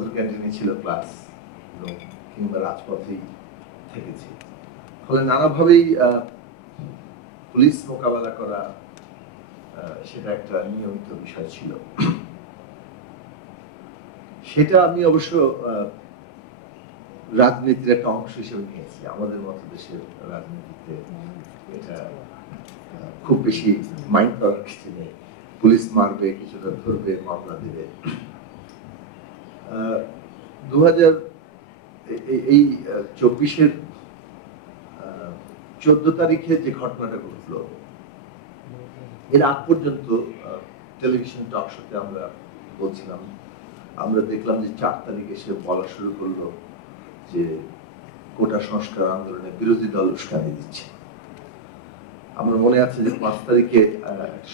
নজর ক্যান্টিনে ছিল ক্লাস এবং কিংবা রাজপথেই থেকেছি। ফলে নানাভাবেই পুলিশ মোকাবেলা করা সেটা একটা নিয়মিত বিষয় ছিল। সেটা আমি অবশ্য রাজনীতির একটা অংশ হিসেবে নিয়েছি। আমাদের মতো দেশের রাজনীতিতে এটা খুব বেশি মাইন্ড করার কিছু নেই। পুলিশ মারবে, কিছুটা ধরবে, মামলা দেবে। 2000 এই 24-এর 14 তারিখে যে ঘটনাটা ঘটলো, এর আগ পর্যন্ত টেলিভিশন টক শোতে আমরা বলছিলাম, আমরা দেখলাম যে 4 তারিখে সে বলা শুরু করলো যে কোটা সংস্কার আন্দোলনে বিরোধী দল উস্কানি দিচ্ছে। আমার মনে আছে যে 5 তারিখে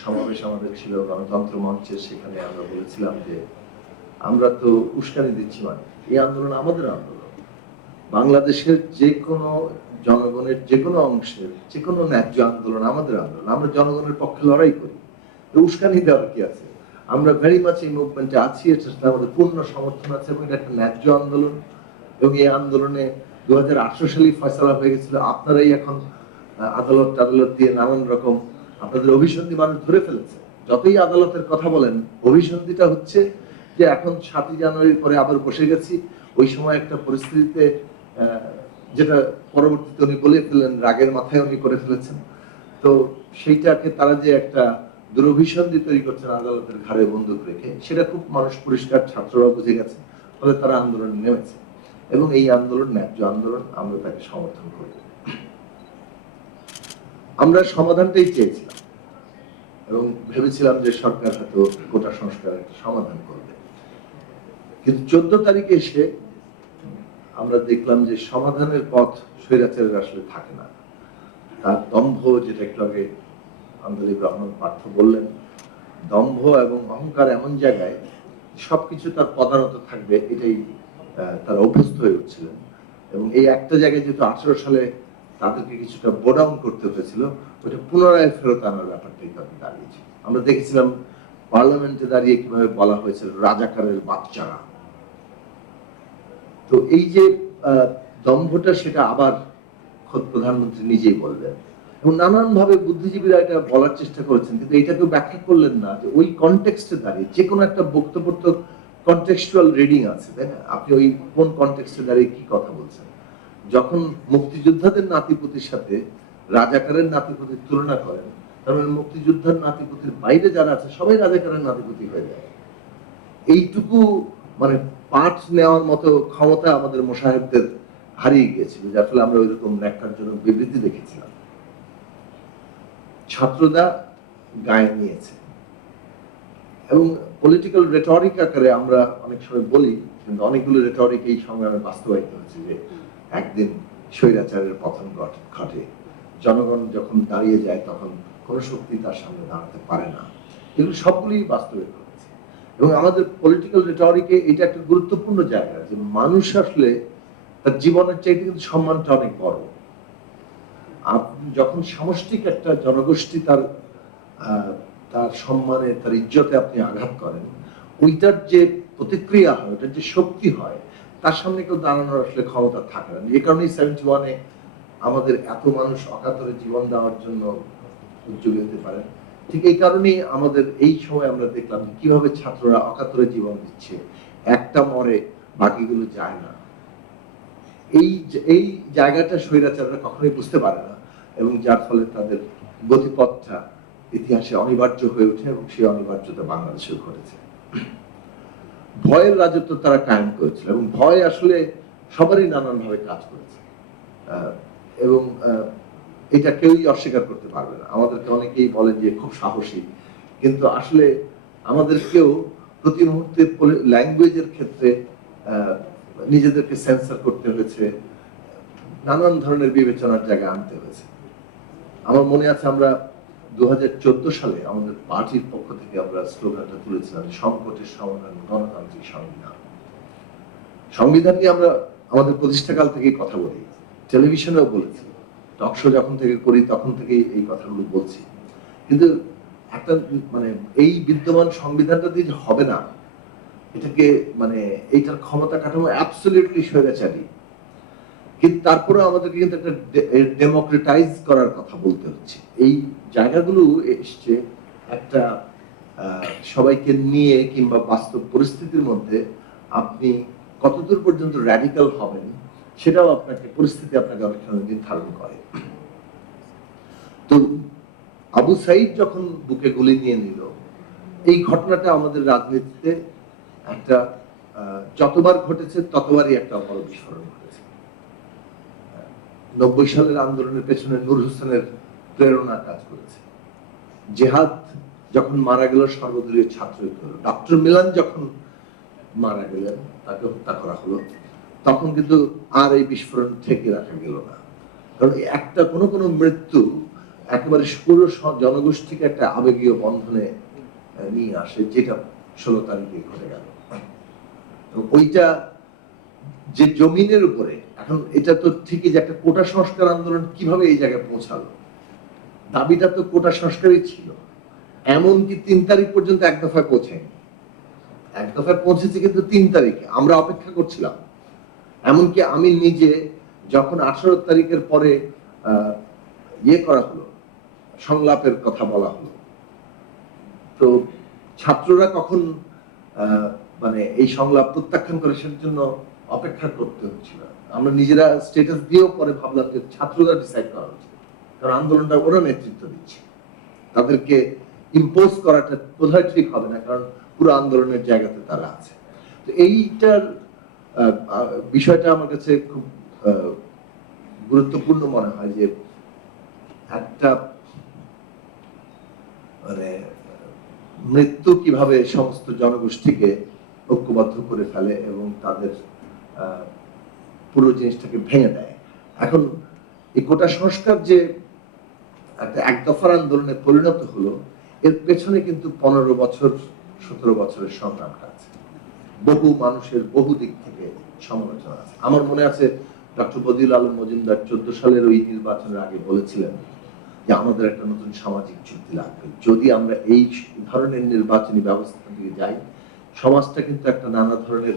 সমাবেশ আমাদের ছিল গণতন্ত্র মঞ্চে, সেখানে আমরা বলেছিলাম যে আমরা তো উস্কানি দিচ্ছি, মানে এই আন্দোলন আমাদের আন্দোলন, বাংলাদেশের যে কোনো জনগণের যে কোনো অংশের যে কোনো ন্যায্য আন্দোলন আমাদের আন্দোলন, আমরা জনগণের পক্ষে লড়াই করি, তো উস্কানি দেওয়ার কি আছে? আমরা ভেরি মাচ এই মুভমেন্টে আছি, এটার সাথে আমাদের পূর্ণ সমর্থন আছে এবং এটা একটা ন্যায্য আন্দোলন। এবং এই আন্দোলনে 2018 সালেই ফয়সালা হয়ে গেছিল। আপনারাই এখন আদালত টাদালত দিয়ে নানান রকম আপনাদের অভিসন্ধি মানুষ ধরে ফেলেছে। যতই আদালতের কথা বলেন, অভিসন্ধিটা হচ্ছে যে এখন 7ই জানুয়ারির পরে আবার বসে গেছি, ওই সময় একটা পরিস্থিতিতে যেটা পরবর্তীতে উনি বলে ফেললেন, রাগের মাথায় উনি করে ফেলেছেন। তো সেইটাকে তারা যে একটা দুরভিসন্ধি তৈরি করছেন আদালতের ঘাড়ে বন্দুক রেখে, সেটা খুব মানুষ পরিষ্কার, ছাত্ররা বুঝে গেছে, ফলে তারা আন্দোলনে নেমেছে এবং এই আন্দোলন ন্যায্য আন্দোলন, আমরা তাকে সমর্থন করি। আমরা সমাধানটাই চেয়েছিলাম এবং ভেবেছিলাম যে সরকার হয়তো কোটা সংস্কারের একটা সমাধান করবে, কিন্তু 14 তারিখে এসে আমরা দেখলাম যে সমাধানের পথ স্বৈরাচারের আসলে থাকে না। তার দম্ভ, যেটা একটু আগে আন্দোলিক রহমান পার্থ বললেন, দম্ভ এবং অহংকার এমন জায়গায় সবকিছু তার পদানত থাকবে, এটাই তারা অভ্যস্ত হয়ে উঠছিলেন। এবং এই একটা জায়গায় যেহেতু 18 সালে তাদেরকে কিছুটা বোডাউন করতে হয়েছিল, ওটা পুনরায় ফেরত আনার ব্যাপারটাই তাদের দাঁড়িয়েছে। আমরা দেখেছিলাম পার্লামেন্টে দাঁড়িয়ে কিভাবে বলা হয়েছিল রাজাকারের বাচ্চারা। তো এই যে দম্ভটা, সেটা আবার খোদ প্রধানমন্ত্রী নিজেই বললেন এবং নানান ভাবে বুদ্ধিজীবীরা এটা বলার চেষ্টা করেছেন, কিন্তু এটাকেও ব্যাখ্যা করলেন না যে ওই কনটেক্সটে দাঁড়িয়ে যে কোনো একটা বক্তব্য তো কনটেক্সচুয়াল রিডিং আছে, তাই না? আপনি ওই কোন কনটেক্সটে দাঁড়িয়ে কি কথা বলছেন? যখন মুক্তিযোদ্ধাদের নাতিপুতির সাথে রাজাকারের নাতিপুতির তুলনা করেন, তার মানে মুক্তিযোদ্ধার নাতিপুতির বাইরে যারা আছে সবাই রাজাকারের নাতিপুতি হয়ে যায়। এইটুকু মানে পাঠ নেওয়ার মতো ক্ষমতা আমাদের মোশাহেবদের হারিয়ে গিয়েছিল, যার ফলে আমরা ওইরকম ন্যাক্কারজনক বিবৃতি দেখেছিলাম। ছাত্ররা গায়ে নিয়েছে এবং পলিটিক্যাল রেটরিক আকারে আমরা অনেক সময় বলি, কিন্তু অনেকগুলো রেটরিক এই সংগ্রামে বাস্তবায়িত হয়েছে যে একদিন স্বৈরাচারের পতন ঘটে, জনগণ যখন দাঁড়িয়ে যায় তখন কোনো শক্তি তার সামনে দাঁড়াতে পারে না। এগুলো সবগুলোই বাস্তবায়িত হয়েছে এবং আমাদের পলিটিক্যাল রেটরিকে এটা একটা গুরুত্বপূর্ণ জায়গা যে মানুষ আসলে তার জীবনের চাইতে কিন্তু সম্মানটা অনেক বড়। আপনি যখন সামষ্টিক একটা জনগোষ্ঠী তার সম্মানে, তার ইজ্জতে আপনি আঘাত করেন, ওইটার যে প্রতিক্রিয়া হয়, ওইটার যে শক্তি হয়, তার সামনে কেউ দাঁড়ানোর আসলে ক্ষমতা থাকে না। এই কারণেই 71-এ আমাদের এত মানুষ অকাতরে জীবন দেওয়ার জন্য উদ্যোগী হতে পারে। ঠিক এই কারণেই আমাদের এই সময় আমরা দেখলাম কিভাবে ছাত্ররা অকাতরে জীবন দিচ্ছে, একটা মরে বাকিগুলো যায় না। এই জায়গাটা স্বৈরাচাররা কখনোই বুঝতে পারে না এবং যার ফলে তাদের গতিপথটা ইতিহাসে অনিবার্য হয়ে ওঠে এবং সেই অনিবার্যতা বাংলাদেশেও ঘটেছে। ভয়ের রাজত্ব তারা কায়েম করেছিল এবং ভয় আসলে সবারই নানান ভাবে কাজ করেছে এবং এটা কেউই অস্বীকার করতে পারবে না। আমাদেরকে অনেকেই বলেন যে খুব সাহসী, কিন্তু আসলে আমাদেরকেও প্রতি মুহূর্তে ল্যাঙ্গুয়েজের ক্ষেত্রে নিজেদেরকে সেন্সর করতে হয়েছে, নানান ধরনের বিবেচনার জায়গা আনতে হয়েছে। আমার মনে আছে আমরা 2014 সালে আমাদের পার্টির পক্ষ থেকে আমরা স্লোগানটা তুলেছিলাম, সংকটের সমাধান গণতান্ত্রিক সংবিধান। সংবিধান নিয়ে আমরা আমাদের প্রতিষ্ঠাকাল থেকেই কথা বলি, টেলিভিশনেও বলেছি, টক শো যখন থেকে করি তখন থেকেই এই কথাগুলো বলছি। কিন্তু একটা মানে এই বিদ্যমান সংবিধানটা দিয়ে হবে না, এটাকে মানে এইটার ক্ষমতা কাঠামো অ্যাবসলিউটলি স্বৈরাচারী, কিন্তু তারপরে আমাদেরকে কিন্তু একটা ডেমোক্রেটাইজ করার কথা বলতে হচ্ছে। এই জায়গাগুলো এসছে একটা সবাইকে নিয়ে কিংবা বাস্তব পরিস্থিতির মধ্যে আপনি কতদূর পর্যন্ত র্যাডিক্যাল হবেন সেটাও আপনাকে পরিস্থিতি আপনাকে অনেক সময় নির্ধারণ করে। তো আবু সাইদ যখন বুকে গুলি নিয়ে নিল, এই ঘটনাটা আমাদের রাজনীতিতে একটা যতবার ঘটেছে ততবারই একটা বড় বিস্ফোরণ ঘটেছে। 90 সালের আন্দোলনের পেছনে নূর হোসেনের প্রেরণা কাজ করেছে। জেহাদ যখন মারা গেল সর্বদলীয় ছাত্র ঐক্য, ডক্টর মিলান যখন মারা গেলেন, তাকে হত্যা করা হলো, তখন কিন্তু আর এই বিস্ফোরণ থেকে রাখা গেল না। কারণ একটা কোনো মৃত্যু একেবারে পুরো জনগোষ্ঠীকে একটা আবেগীয় বন্ধনে নিয়ে আসে, যেটা 16 তারিখে ঘটে গেল। ওইটা যে জমিনের উপরে, এখন এটা তো ঠিকই যে একটা কোটা সংস্কার আন্দোলন কিভাবে এই জায়গায় পৌঁছালো, দাবিটা তো কোটা সংস্কারই ছিল। এমনকি 3 তারিখ পর্যন্ত এক দফায় পৌঁছায়নি, এক দফায় পৌঁছেছে কিন্তু 3 তারিখে আমরা অপেক্ষা করছিলাম। এমনকি আমি নিজে যখন 18 তারিখের পরে ইয়ে করা হলো, সংলাপের কথা বলা হলো, তো ছাত্ররা কখন মানে এই সংলাপ প্রত্যাখ্যান করে সেটার জন্য অপেক্ষা করতে হচ্ছিল। আমরা নিজেরা স্ট্যাটাস দিয়েও পরে ভাবলাম যে ছাত্ররা ডিসাইড করা উচিত, কারণ আন্দোলনটা ওরা নেতৃত্ব দিচ্ছে, তাদেরকে ইম্পোজ করাটা বোধহয় ঠিক হবে না, কারণ পুরো আন্দোলনের জায়গাতে তারা আছে। তো এইটার বিষয়টা আমার কাছে খুব গুরুত্বপূর্ণ মনে হয় যে একটা মানে মৃত্যু কিভাবে সমস্ত জনগোষ্ঠীকে ঐক্যবদ্ধ করে ফেলে এবং তাদের পুরো জিনিসটাকে ভেঙে দেয়। এখন এই কোটা সংস্কার যে একটা এক দফার আন্দোলনে পরিণত হলো, এর পেছনে কিন্তু 15 বছর 17 বছরের সংগ্রামটা আছে, বহু মানুষের বহু দিক থেকে সমালোচনা আছে। আমার মনে আছে ডক্টর বদিউল আলম মজুমদার 14 সালের ওই নির্বাচনের আগে বলেছিলেন যে আমাদের একটা নতুন সামাজিক চুক্তি লাগবে, যদি আমরা এই ধরনের নির্বাচনী ব্যবস্থা দিয়ে যাই, সমাজটা কিন্তু একটা নানা ধরনের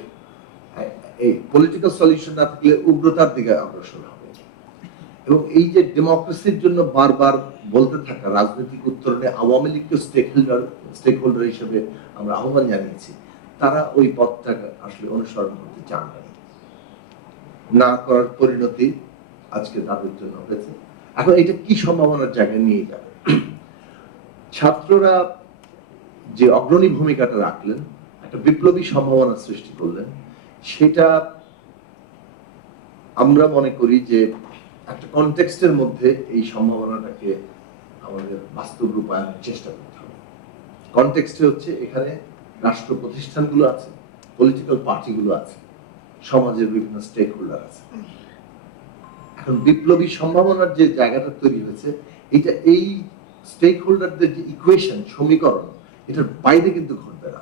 এই পলিটিক্যাল সলিউশন না থাকলে উগ্রতার দিকে অগ্রসর হবে। এবং এই যে ডেমোক্রেসির জন্য বারবার বলতে থাকা রাজনৈতিক উত্তরণে আওয়ামী লীগকে স্টেক হোল্ডার হিসেবে আমরা আহ্বান জানিয়েছি, তারা ওই পথটা আসলে অনুসরণ করতে চান না, করার পরিণতি আজকে তাদের জন্য হয়েছে। এখন এটা কি সম্ভাবনার জায়গায় নিয়ে যাবে? ছাত্ররা যে অগ্রণী ভূমিকাটা রাখলেন, একটা বিপ্লবী সম্ভাবনা সৃষ্টি করলেন, সেটা আমরা মনে করি যে একটা কনটেক্সটের মধ্যে এই সম্ভাবনাটাকে আমাদের বাস্তব রূপায়নের চেষ্টা করতে হবে। কনটেক্সটে হচ্ছে এখানে রাষ্ট্র প্রতিষ্ঠানগুলো আছে, পলিটিক্যাল পার্টিগুলো আছে, সমাজের বিভিন্ন স্টেক হোল্ডার আছে। এখন বিপ্লবী সম্ভাবনার যে জায়গাটা তৈরি হয়েছে, এটা এই স্টেক হোল্ডারদের যে ইকুয়েশন, সমীকরণ, এটার বাইরে কিন্তু ঘটবে না।